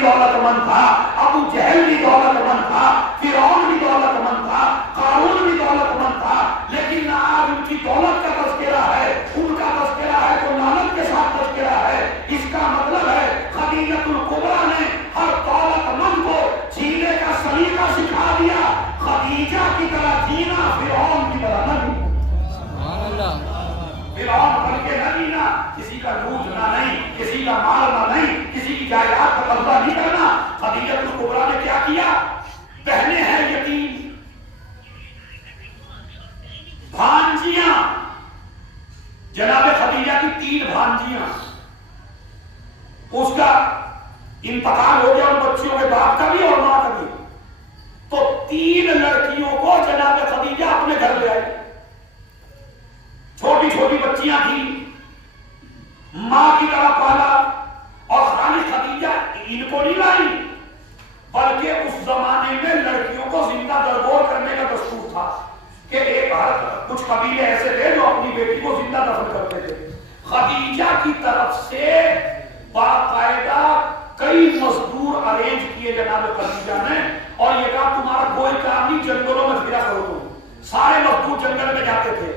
بھی دولت مند تھا، ابو جہل بھی دولت مند تھا، فرعون بھی دولت مند تھا، قارون بھی دولت مند تھا، لیکن نہ آج ان کی دولت کا تذکرہ ہے، ان کا تذکرہ ہے تو لعنت کے ساتھ تذکرہ ہے۔ اس کا مطلب ہے خدیجہ الکبریٰ نے ہر دولت مند کو جینے کا سلیقہ سکھا دیا، خدیجہ کی طرح جینا، فرعون کی طرح نہ جینا۔ فرعون بن کے نہ جینا، کسی کا لوٹنا نہیں، کسی کا مارنا نہیں، کسی کی جائیداد کا قبضہ نہیں کرنا۔ خدیجہ الکبریٰ نے کیا کیا؟ بہنیں ہیں یتیم، بھانجیاں، جناب خدیجہ کی 3 بھانجیاں، اس کا انتقال ہو گیا ان بچیوں کے باپ کا بھی اور ماں کا بھی، تو 3 لڑکیوں کو جناب خدیجہ اپنے گھر لے آئی۔ چھوٹی چھوٹی بچیاں تھیں، ماں کی طرح پالا، اور خالی خدیجہ ان کو نہیں لائی بلکہ اس زمانے میں لڑکیوں کو زندہ درگور کرنے کا دستور تھا کہ ایک کچھ قبیلے ایسے تھے جو اپنی بیٹی کو زندہ دفن کرتے تھے۔ خدیجہ کی طرف سے باقاعدہ کئی مزدور ارینج کیے جناب خدیجہ نے، اور یہ کہا تمہارا کوئی کام نہیں، جنگلوں میں پھرا کرو تم۔ سارے مزدور جنگل میں جاتے تھے،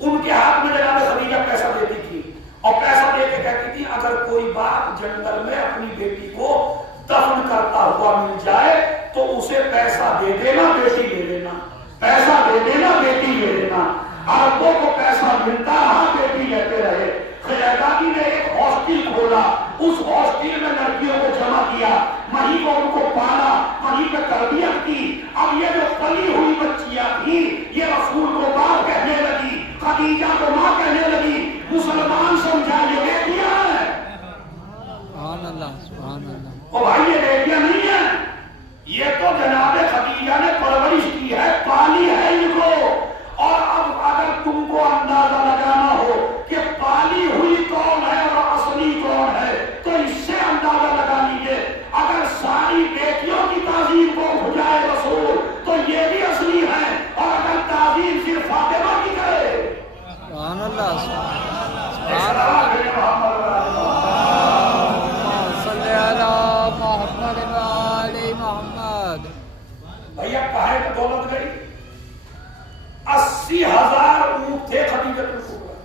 ان کے ہاتھ میں جناب خدیجہ پیسہ دیتی تھی، اور پیسہ دے کے کہتی تھی اگر کوئی باپ جنگل میں اپنی بیٹی کو دفن کرتا ہوا مل جائے تو اسے پیسہ دے دینا، بیٹی لے لینا، پیسہ دے دینا، بیٹی لے لینا۔ عربوں کو پیسہ ملتا رہا، بیٹی لیتے رہے۔ خیردادی نے ایک ہاسٹل کھولا، اس ہاسٹل میں لڑکیوں کو جمع کیا، وہیں کو ان کو پالا، وہیں پہ تربیت کی۔ اب یہ جو پلی ہوئی بچیاں تھیں یہ رسول کو باپ کہنے لگی، خدیجہ کو ماں کہنے لگی، مسلمان سمجھا یہ بیٹیاں ہیں۔ سبحان اللہ، سبحان اللہ۔ او بھائی یہ بیٹیاں نہیں ہیں، یہ تو جناب خدیجہ نے پرورش کی ہے، پالی ہے ان کو۔ اور اب اگر تم کو اندازہ لگانا ہو کہ پالی ہوئی کون ہے اور اصلی کون ہے تو اس سے اندازہ لگا لیجیے، اگر ساری بیٹیوں کی تعظیم کو بھجائے رسول تو یہ بھی اصلی ہے، اور اگر تعظیم صرف فاطمہ کی کرے سبحان اللہ، سبحان صلی علی محمد و آل محمد۔ بھیا کہے کہ دولت گئی، 80,000 اونٹ تھے خدیجہ الکبریٰ،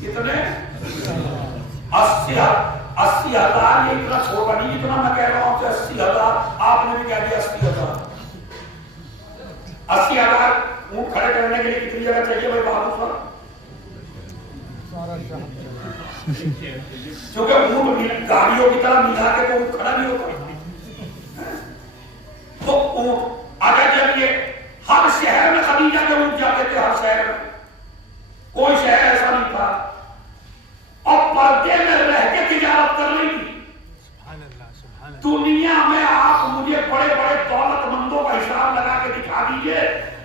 کتنے؟ 80,000، یہ اتنا چھوٹا نہیں جتنا میں کہہ رہا ہوں کہ 80,000، آپ نے بھی کہہ دیا 80,000۔ 80,000 اونٹ کھڑے کرنے کے لیے کتنی جگہ چاہیے بھائی بہادر صاحب؟ کیونکہ اونٹ گاڑیوں کی طرح ملا کے تو اونٹ کھڑا نہیں ہوتا، تو اونٹ اگر جب یہ ہر شہر میں خدیجہ کے اونٹ جاتے تھے، ہر شہر میں، کوئی شہر ایسا نہیں تھا، اور پردے میں رہ کے تجارت کر رہی تھی۔ دنیا میں آپ مجھے بڑے بڑے دولت مندوں کا حساب لگا کے دکھا دیجئے،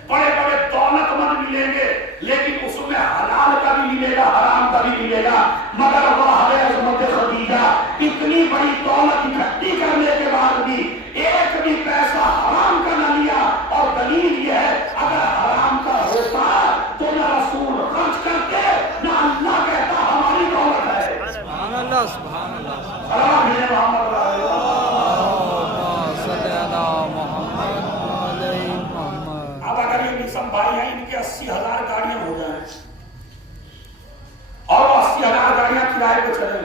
بڑے بڑے دولت مند ملیں گے لیکن اس میں حلال کا بھی ملے گا، حرام کا بھی ملے گا، مگر واہ عظمت خدیجہ، اتنی بڑی دولت اکٹھی کرنے کے بعد بھی ایک بھی پیسہ حرام کا نہ لیا، اور دلیل یہ ہے اگر حرام کا ہوتا تو نہ رسول خرچ کرتے نہ اللہ کہتا ہماری دولت ہے۔ سبحان اللہ، سبحان اللہ۔ سلام ہے محمد صلی علی محمد و آل محمد۔ اب اگر یہ نسم بھائی ہیں ان کے 80,000 گاڑیاں ہو جائیں اور 80,000 گاڑیاں کرائے پہ چلیں،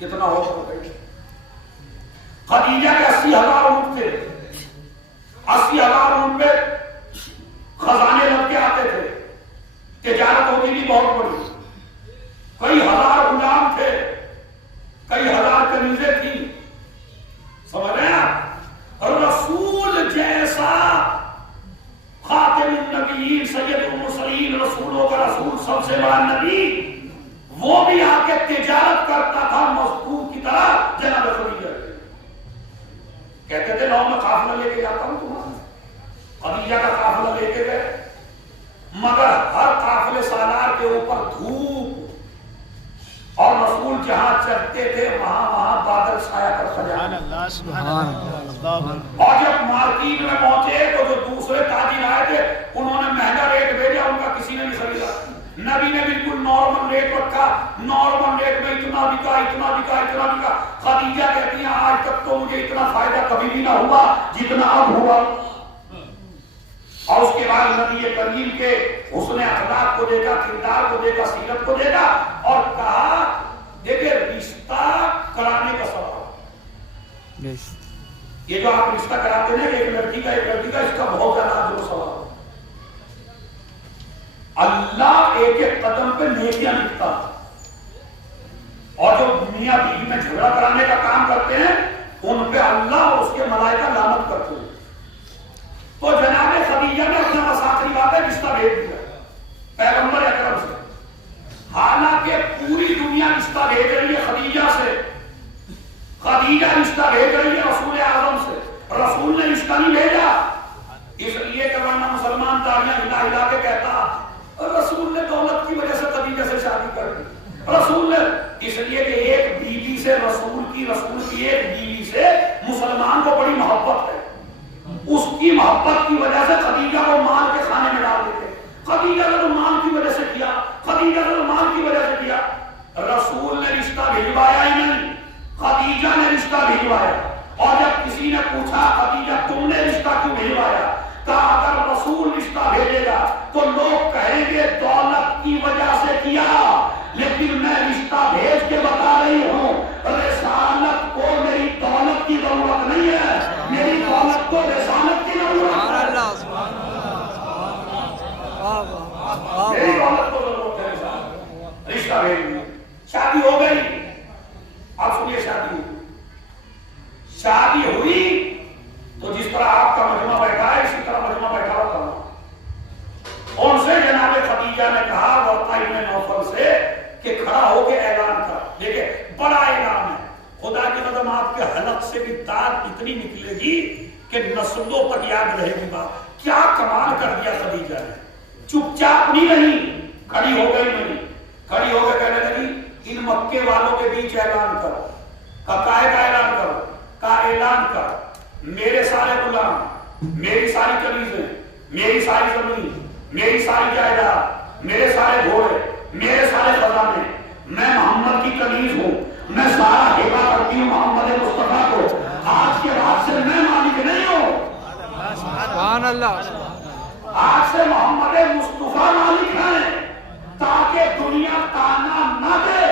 کتنا ہو سکتا ہے؟ خدیجہ کے 80,000 اونٹ تھے، 80,000 اونٹ پہ خزانے لگ کے آتے تھے، تجارت ہوتی تھی بہت بڑی، کئی ہزار غلام تھے، کئی ہزار کنیزیں تھیں، سمجھ رہے ہیں آپ؟ رسول جیسا خاتم النبیین سید المرسلین، رسولوں کا رسول سب سے بڑا نبی، وہ بھی آ کے تجارت کرتا تھا مزدور کی طرح جناب خدیجہ۔ کہتے تھے لو میں قافلہ لے کے جاتا ہوں تمہارا، خدیجہ کا قافلہ لے کے گئے، مگر ہر قافلے سالار کے اوپر دھوپ، اور رسول جہاں چلتے تھے وہاں وہاں بادل چھایا کر سجا۔ سبحان اللہ۔ اور جب مارکیٹ میں پہنچے تو جو دوسرے تاجر آئے تھے انہوں نے مہنگا ریٹ بھیجا، ان کا کسی نے نہیں خریدا، نبی نے بالکل نارمل ریٹ رکھا، نارمل ریٹ میں اتنا بکا اتنا بکا اتنا بکا. خدیجہ کہتی ہیں آج تک تو مجھے اتنا فائدہ کبھی بھی نہ ہوا جتنا اب ہوا. اور اس کے بعد نبی کریم کے حسن اخلاق کو دیکھا، کردار کو دیکھا، سیرت کو دیکھا اور کہا دیکھیں رشتہ کرانے کا سوال، یہ جو آپ رشتہ کراتے ہیں ایک لڑکی کا ایک لڑکی کا، اس کا بہت زیادہ جو سوال. اللہ ایک ایک قدم پہ نیکیاں لکھتا اور جو میاں بیوی میں جھگڑا کرانے کا کام کرتے ہیں ان پہ اللہ اور اس کے ملائکہ لعنت کرتے ہیں. تو جناب خدیجہ نے اپنا مساخری بات ہے رشتہ بھیج دیا پیغمبر اکرم سے. حالانکہ پوری دنیا رشتہ بھیج رہی ہے خدیجہ سے، خدیجہ رشتہ بھیج رہی ہے رسول اعظم سے، رسول نے رشتہ نہیں بھیجا. اس لیے کہ ورنہ مسلمان تالیاں ہلا ہلا کے کہتا رسول نے دولت کی وجہ سے خدیجہ سے شادی کر دی. رسول نے اس لیے کہ ایک بیوی سے رسول کی ایک بیوی سے مسلمان کو بڑی محبت ہے، اس کی محبت کی وجہ سے خدیجہ کو مال کے خانے میں ڈال دیتے. خدیجہ نے تو مال کی وجہ سے کیا، خدیجہ نے تو مال کی وجہ سے کیا. رسول نے رشتہ بھجوایا ہی نہیں، خدیجہ نے رشتہ بھجوایا. اور جب کسی نے پوچھا خدیجہ تم نے رشتہ کیوں بھجوایا، کہا اگر رسول رشتہ بھیجے گا تو لوگ کہیں گے دولت کی وجہ سے کیا، لیکن میں رشتہ بھیج کے بتا رہی ہوں رسالت کو میری دولت کی ضرورت نہیں ہے، میری دولت کو رسالت کی ضرورت ہے. میری دولت کو ضرورت ہے رسالت. رشتہ بھیج دیا، شادی ہو گئی. اب سنیے شادی ہوئی تو جس طرح آپ کا مجمع بیٹھا ہے اسی طرح مجمع بیٹھا ہوا کرنا. ان سے جناب خدیجہ نے کہا ورقہ ابن نوفل سے کہ کھڑا ہو کے اعلان کر. دیکھیں بڑا اعلان ہے، خدا کی قسم آپ کے حلق سے بھی داد اتنی نکلے گی کہ نسلوں تک یاد رہے گی بات. کیا کمال کر دیا خدیجہ نے، چپ چاپ نہیں رہی، کھڑی ہو گئی. نہیں کھڑی ہو کے کہنے لگی ان مکے والوں کے بیچ اعلان کرو. کائے کا اعلان کرو، کا اعلان کر میرے سارے غلام، میری ساری کنیزیں، میری ساری زمین، میری ساری جائیداد، میرے سارے گھوڑے، میرے سارے خزانے، میں محمد کی کنیز ہوں، میں سارا ہیبا کرتی ہوں محمد مصطفیٰ کو. آج کے بعد سے میں مالک نہیں ہوں، سبحان اللہ، آج سے محمد مصطفیٰ مالک ہیں، تاکہ دنیا تانا نہ دے